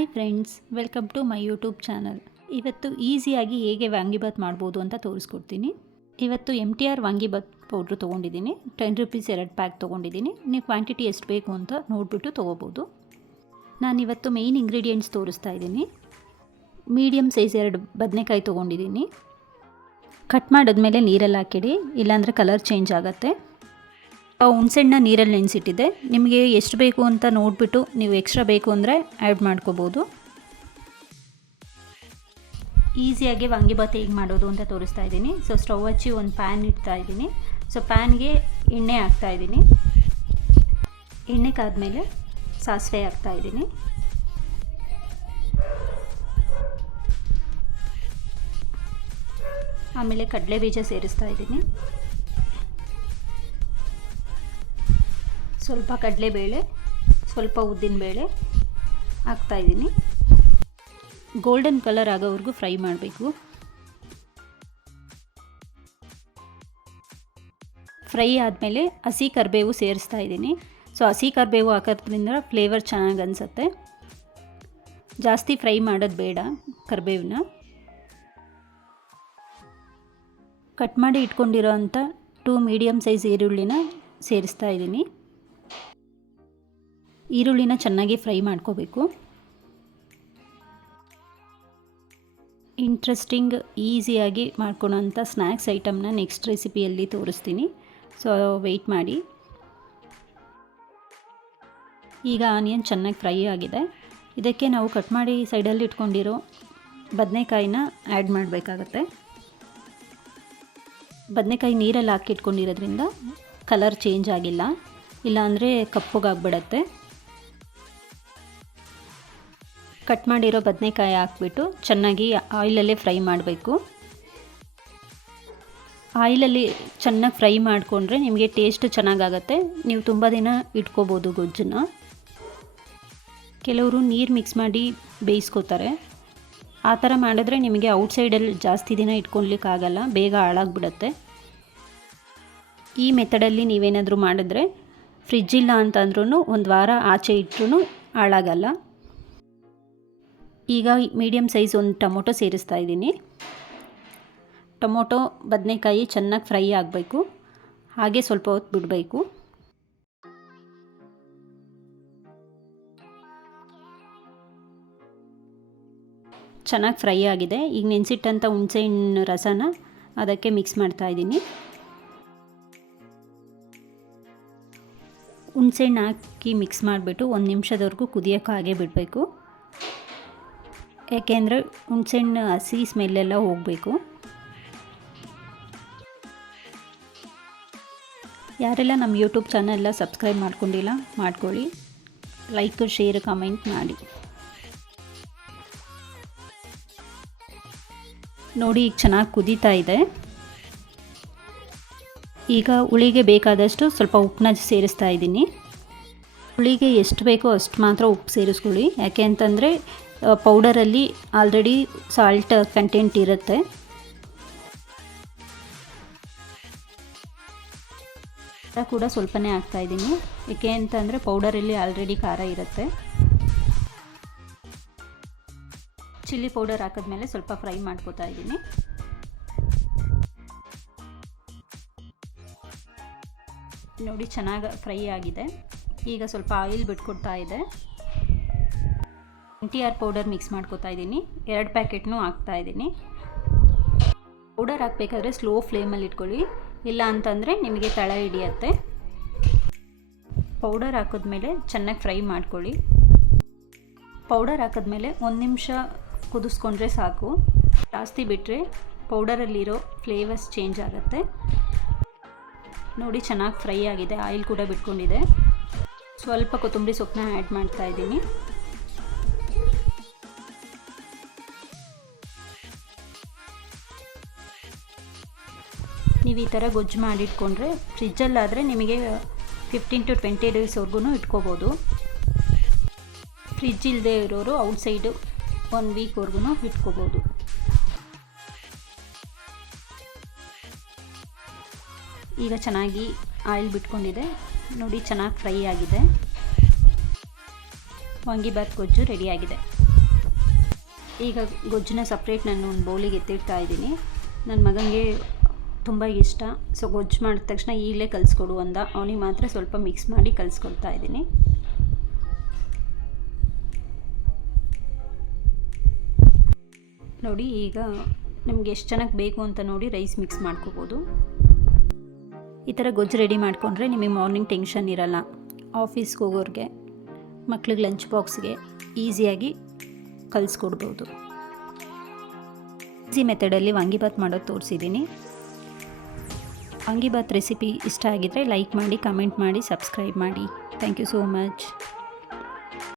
Hi friends, welcome to my YouTube channel. ಇವತ್ತು ಈಸಿಯಾಗಿ ಹೇಗೆ ವಾಂಗಿಬಾತ್ ಮಾಡ್ಬೋದು ಅಂತ ತೋರಿಸ್ಕೊಡ್ತೀನಿ. ಇವತ್ತು MTR ವಾಂಗಿಬಾತ್ ಪೌಡ್ರು ತೊಗೊಂಡಿದ್ದೀನಿ. 10 ರೂಪೀಸ್ 2 ಪ್ಯಾಕ್ ತೊಗೊಂಡಿದ್ದೀನಿ. ನೀವು ಕ್ವಾಂಟಿಟಿ ಎಷ್ಟು ಬೇಕು ಅಂತ ನೋಡಿಬಿಟ್ಟು ತೊಗೋಬೋದು. ನಾನಿವತ್ತು ಮೇಯ್ನ್ ಇಂಗ್ರೀಡಿಯೆಂಟ್ಸ್ ತೋರಿಸ್ತಾ ಇದ್ದೀನಿ. ಮೀಡಿಯಮ್ ಸೈಜ್ 2 ಬದನೆಕಾಯಿ ತೊಗೊಂಡಿದ್ದೀನಿ. ಕಟ್ ಮಾಡಿದ್ಮೇಲೆ ನೀರಲ್ಲಿ ಹಾಕಿಡಿ, ಇಲ್ಲಾಂದರೆ ಕಲರ್ ಚೇಂಜ್ ಆಗುತ್ತೆ. ಹುಣಸೆಹಣ್ಣ ನೀರಲ್ಲಿ ನೆನೆಸಿಟ್ಟಿದೆ. ನಿಮಗೆ ಎಷ್ಟು ಬೇಕು ಅಂತ ನೋಡಿಬಿಟ್ಟು ನೀವು ಎಕ್ಸ್ಟ್ರಾ ಬೇಕು ಅಂದರೆ ಆ್ಯಡ್ ಮಾಡ್ಕೋಬೋದು. ಈಸಿಯಾಗಿ ವಾಂಗಿಬಾತ್ ಹೇಗೆ ಮಾಡೋದು ಅಂತ ತೋರಿಸ್ತಾ ಇದ್ದೀನಿ. ಸ್ಟವ್ ಹಚ್ಚಿ ಒಂದು ಪ್ಯಾನ್ ಇಡ್ತಾ ಇದ್ದೀನಿ. ಪ್ಯಾನ್ಗೆ ಎಣ್ಣೆ ಹಾಕ್ತಾ ಇದ್ದೀನಿ. ಎಣ್ಣೆ ಕಾದ್ಮೇಲೆ ಸಾಸಿವೆ ಹಾಕ್ತಾ ಇದ್ದೀನಿ. ಆಮೇಲೆ ಕಡಲೆ ಬೀಜ ಸೇರಿಸ್ತಾ ಇದ್ದೀನಿ. ಸ್ವಲ್ಪ ಕಡಲೆಬೇಳೆ, ಸ್ವಲ್ಪ ಉದ್ದಿನಬೇಳೆ ಹಾಕ್ತಾಯಿದ್ದೀನಿ. ಗೋಲ್ಡನ್ ಕಲರ್ ಆಗೋವರೆಗೂ ಫ್ರೈ ಮಾಡಬೇಕು. ಫ್ರೈ ಆದಮೇಲೆ ಹಸಿ ಕರಿಬೇವು ಸೇರಿಸ್ತಾ ಇದ್ದೀನಿ. ಹಸಿ ಕರಿಬೇವು ಹಾಕೋದ್ರಿಂದ ಫ್ಲೇವರ್ ಚೆನ್ನಾಗಿ ಅನಿಸುತ್ತೆ. ಜಾಸ್ತಿ ಫ್ರೈ ಮಾಡೋದು ಬೇಡ ಕರಿಬೇವನ್ನ. ಕಟ್ ಮಾಡಿ ಇಟ್ಕೊಂಡಿರೋ ಅಂಥ 2 ಮೀಡಿಯಮ್ ಸೈಜ್ ಈರುಳ್ಳಿನ ಸೇರಿಸ್ತಾ ಇದ್ದೀನಿ. ಈರುಳ್ಳಿನ ಚೆನ್ನಾಗಿ ಫ್ರೈ ಮಾಡ್ಕೋಬೇಕು. ಇಂಟ್ರೆಸ್ಟಿಂಗ್ ಈಸಿಯಾಗಿ ಮಾಡ್ಕೊಳೋಂಥ ಸ್ನ್ಯಾಕ್ಸ್ ಐಟಮ್ನ ನೆಕ್ಸ್ಟ್ ರೆಸಿಪಿಯಲ್ಲಿ ತೋರಿಸ್ತೀನಿ. ವೆಯ್ಟ್ ಮಾಡಿ. ಈಗ ಆನಿಯನ್ ಚೆನ್ನಾಗಿ ಫ್ರೈ ಆಗಿದೆ. ಇದಕ್ಕೆ ನಾವು ಕಟ್ ಮಾಡಿ ಸೈಡಲ್ಲಿ ಇಟ್ಕೊಂಡಿರೋ ಬದನೆಕಾಯಿನ ಆ್ಯಡ್ ಮಾಡಬೇಕಾಗತ್ತೆ. ಬದನೆಕಾಯಿ ನೀರಲ್ಲಿ ಹಾಕಿಟ್ಕೊಂಡಿರೋದ್ರಿಂದ ಕಲರ್ ಚೇಂಜ್ ಆಗಿಲ್ಲ, ಇಲ್ಲಾಂದರೆ ಕಪ್ಪಗಾಗ್ಬಿಡತ್ತೆ. ಕಟ್ ಮಾಡಿರೋ ಬದನೆಕಾಯಿ ಹಾಕ್ಬಿಟ್ಟು ಚೆನ್ನಾಗಿ ಆಯಿಲಲ್ಲೇ ಫ್ರೈ ಮಾಡಬೇಕು. ಆಯಿಲಲ್ಲಿ ಚೆನ್ನಾಗಿ ಫ್ರೈ ಮಾಡಿಕೊಂಡ್ರೆ ನಿಮಗೆ ಟೇಸ್ಟ್ ಚೆನ್ನಾಗಾಗತ್ತೆ. ನೀವು ತುಂಬ ದಿನ ಇಟ್ಕೋಬೋದು ಗೊಜ್ಜನ್ನ. ಕೆಲವರು ನೀರು ಮಿಕ್ಸ್ ಮಾಡಿ ಬೇಯಿಸ್ಕೋತಾರೆ. ಆ ಥರ ಮಾಡಿದ್ರೆ ನಿಮಗೆ ಔಟ್ಸೈಡಲ್ಲಿ ಜಾಸ್ತಿ ದಿನ ಇಟ್ಕೊಳ್ಲಿಕ್ಕಾಗಲ್ಲ, ಬೇಗ ಹಾಳಾಗ್ಬಿಡುತ್ತೆ. ಈ ಮೆಥಡಲ್ಲಿ ನೀವೇನಾದರೂ ಮಾಡಿದ್ರೆ ಫ್ರಿಜ್ಜಿಲ್ಲ ಅಂತಂದ್ರೂ 1 ವಾರ ಆಚೆ ಇಟ್ಟರೂ ಹಾಳಾಗಲ್ಲ. ಈಗ ಮೀಡಿಯಮ್ ಸೈಜ್ ಒಂದು ಟೊಮೊಟೊ ಸೇರಿಸ್ತಾ ಇದ್ದೀನಿ. ಟೊಮೊಟೊ ಬದನೆಕಾಯಿ ಚೆನ್ನಾಗಿ ಫ್ರೈ ಆಗಬೇಕು. ಹಾಗೆ ಸ್ವಲ್ಪ ಹೊತ್ತು ಬಿಡಬೇಕು. ಚೆನ್ನಾಗಿ ಫ್ರೈ ಆಗಿದೆ. ಈಗ ನೆನೆಸಿಟ್ಟಂಥ ಹುಣಸೆಹಣ್ಣು ರಸನ ಅದಕ್ಕೆ ಮಿಕ್ಸ್ ಮಾಡ್ತಾ ಇದ್ದೀನಿ. ಹುಣಸೆಹಣ್ಣು ಹಾಕಿ ಮಿಕ್ಸ್ ಮಾಡಿಬಿಟ್ಟು 1 ನಿಮಿಷದವರೆಗೂ ಕುದಿಯೋಕ್ಕೆ ಹಾಗೆ ಬಿಡಬೇಕು. ಯಾಕೆಂದರೆ ಹುಣಸೆಹಣ್ಣು ಹಸಿ ಸ್ಮೆಲ್ಲೆಲ್ಲ ಹೋಗಬೇಕು. ಯಾರೆಲ್ಲ ನಮ್ಮ ಯೂಟ್ಯೂಬ್ ಚಾನಲ್ ಸಬ್ಸ್ಕ್ರೈಬ್ ಮಾಡ್ಕೊಂಡಿಲ್ಲ ಮಾಡ್ಕೊಳ್ಳಿ. ಲೈಕ್, ಶೇರ್, ಕಮೆಂಟ್ ಮಾಡಿ. ನೋಡಿ, ಈಗ ಚೆನ್ನಾಗಿ ಕುದೀತಾ ಇದೆ. ಈಗ ಹುಳಿಗೆ ಬೇಕಾದಷ್ಟು ಸ್ವಲ್ಪ ಉಪ್ಪನ್ನ ಸೇರಿಸ್ತಾ ಇದ್ದೀನಿ. ಹುಳಿಗೆ ಎಷ್ಟು ಬೇಕೋ ಅಷ್ಟು ಮಾತ್ರ ಉಪ್ಪು ಸೇರಿಸ್ಕೊಳ್ಳಿ. ಯಾಕೆ ಅಂತಂದರೆ ಪೌಡರಲ್ಲಿ ಆಲ್ರೆಡಿ ಸಾಲ್ಟ್ ಕಂಟೆಂಟ್ ಇರುತ್ತೆ. ಖಾರ ಕೂಡ ಸ್ವಲ್ಪನೇ ಹಾಕ್ತಾಯಿದ್ದೀನಿ. ಏಕೆ ಅಂತಂದರೆ ಪೌಡರಲ್ಲಿ ಆಲ್ರೆಡಿ ಖಾರ ಇರುತ್ತೆ. ಚಿಲ್ಲಿ ಪೌಡರ್ ಹಾಕಿದ್ಮೇಲೆ ಸ್ವಲ್ಪ ಫ್ರೈ ಮಾಡ್ಕೋತಾ ಇದ್ದೀನಿ. ನೋಡಿ, ಚೆನ್ನಾಗಿ ಫ್ರೈ ಆಗಿದೆ. ಈಗ ಸ್ವಲ್ಪ ಆಯಿಲ್ ಬಿಟ್ಕೊಡ್ತಾ ಇದೆ. MTR ಪೌಡರ್ ಮಿಕ್ಸ್ ಮಾಡ್ಕೋತಾ ಇದ್ದೀನಿ. 2 ಪ್ಯಾಕೆಟ್ನೂ ಹಾಕ್ತಾ ಇದ್ದೀನಿ. ಪೌಡರ್ ಹಾಕಬೇಕಾದ್ರೆ ಸ್ಲೋ ಫ್ಲೇಮಲ್ಲಿ ಇಟ್ಕೊಳ್ಳಿ, ಇಲ್ಲ ಅಂತಂದರೆ ನಿಮಗೆ ತಳ ಹಿಡಿಯುತ್ತೆ. ಪೌಡರ್ ಹಾಕಿದ್ಮೇಲೆ ಚೆನ್ನಾಗಿ ಫ್ರೈ ಮಾಡ್ಕೊಳ್ಳಿ. ಪೌಡರ್ ಹಾಕಿದ್ಮೇಲೆ 1 ನಿಮಿಷ ಕುದಿಸ್ಕೊಂಡ್ರೆ ಸಾಕು. ಜಾಸ್ತಿ ಬಿಟ್ಟರೆ ಪೌಡರಲ್ಲಿರೋ ಫ್ಲೇವರ್ಸ್ ಚೇಂಜ್ ಆಗುತ್ತೆ. ನೋಡಿ, ಚೆನ್ನಾಗಿ ಫ್ರೈ ಆಗಿದೆ. ಆಯಿಲ್ ಕೂಡ ಬಿಟ್ಕೊಂಡಿದೆ. ಸ್ವಲ್ಪ ಕೊತ್ತಂಬರಿ ಸೊಪ್ಪನ್ನ ಆ್ಯಡ್ ಮಾಡ್ತಾ ಇದ್ದೀನಿ. ನೀವು ಈ ಥರ ಗೊಜ್ಜು ಮಾಡಿಟ್ಕೊಂಡ್ರೆ ಫ್ರಿಜ್ಜಲ್ಲಾದರೆ ನಿಮಗೆ 15 to 20 ಡೇಸ್ವರೆಗೂ ಇಟ್ಕೋಬೋದು. ಫ್ರಿಜ್ ಇಲ್ಲದೆ ಇರೋರು ಔಟ್ಸೈಡು 1 ವೀಕ್ವರೆಗೂ ಇಟ್ಕೋಬೋದು. ಈಗ ಚೆನ್ನಾಗಿ ಆಯಿಲ್ ಬಿಟ್ಕೊಂಡಿದೆ. ನೋಡಿ, ಚೆನ್ನಾಗಿ ಫ್ರೈ ಆಗಿದೆ. ವಾಂಗಿಬಾತ್ ಗೊಜ್ಜು ರೆಡಿಯಾಗಿದೆ. ಈಗ ಗೊಜ್ಜನ್ನ ಸಪ್ರೇಟ್ ನಾನು ಒಂದು ಬೌಲಿಗೆ ಎತ್ತಿಡ್ತಾ ಇದ್ದೀನಿ. ನನ್ನ ಮಗನಿಗೆ ತುಂಬ ಇಷ್ಟ, ಸೊ ಗೊಜ್ಜು ಮಾಡಿದ ತಕ್ಷಣ ಈಗಲೇ ಕಲಿಸ್ಕೊಡು ಅಂದ. ಅವನಿಗೆ ಮಾತ್ರ ಸ್ವಲ್ಪ ಮಿಕ್ಸ್ ಮಾಡಿ ಕಲಿಸ್ಕೊಡ್ತಾ ಇದ್ದೀನಿ. ನೋಡಿ, ಈಗ ನಿಮ್ಗೆ ಎಷ್ಟು ಚೆನ್ನಾಗಿ ಬೇಕು ಅಂತ ನೋಡಿ ರೈಸ್ ಮಿಕ್ಸ್ ಮಾಡ್ಕೋಬೋದು. ಈ ಥರ ಗೊಜ್ಜು ರೆಡಿ ಮಾಡಿಕೊಂಡ್ರೆ ನಿಮಗೆ ಮಾರ್ನಿಂಗ್ ಟೆನ್ಷನ್ ಇರಲ್ಲ. ಆಫೀಸ್ಗೆ ಹೋಗೋರಿಗೆ, ಮಕ್ಳಿಗೆ ಲಂಚ್ ಬಾಕ್ಸ್ಗೆ ಈಸಿಯಾಗಿ ಕಲಿಸ್ಕೊಡ್ಬೋದು. ಈಸಿ ಮೆಥಡಲ್ಲಿ ವಾಂಗಿಬಾತ್ ಮಾಡೋದು ತೋರಿಸಿದ್ದೀನಿ. ವಾಂಗಿಬಾತ್ ರೆಸಿಪಿ ಇಷ್ಟ ಆಗಿದ್ದರೆ ಲೈಕ್ ಮಾಡಿ, ಕಮೆಂಟ್ ಮಾಡಿ, ಸಬ್ಸ್ಕ್ರೈಬ್ ಮಾಡಿ. Thank you so much.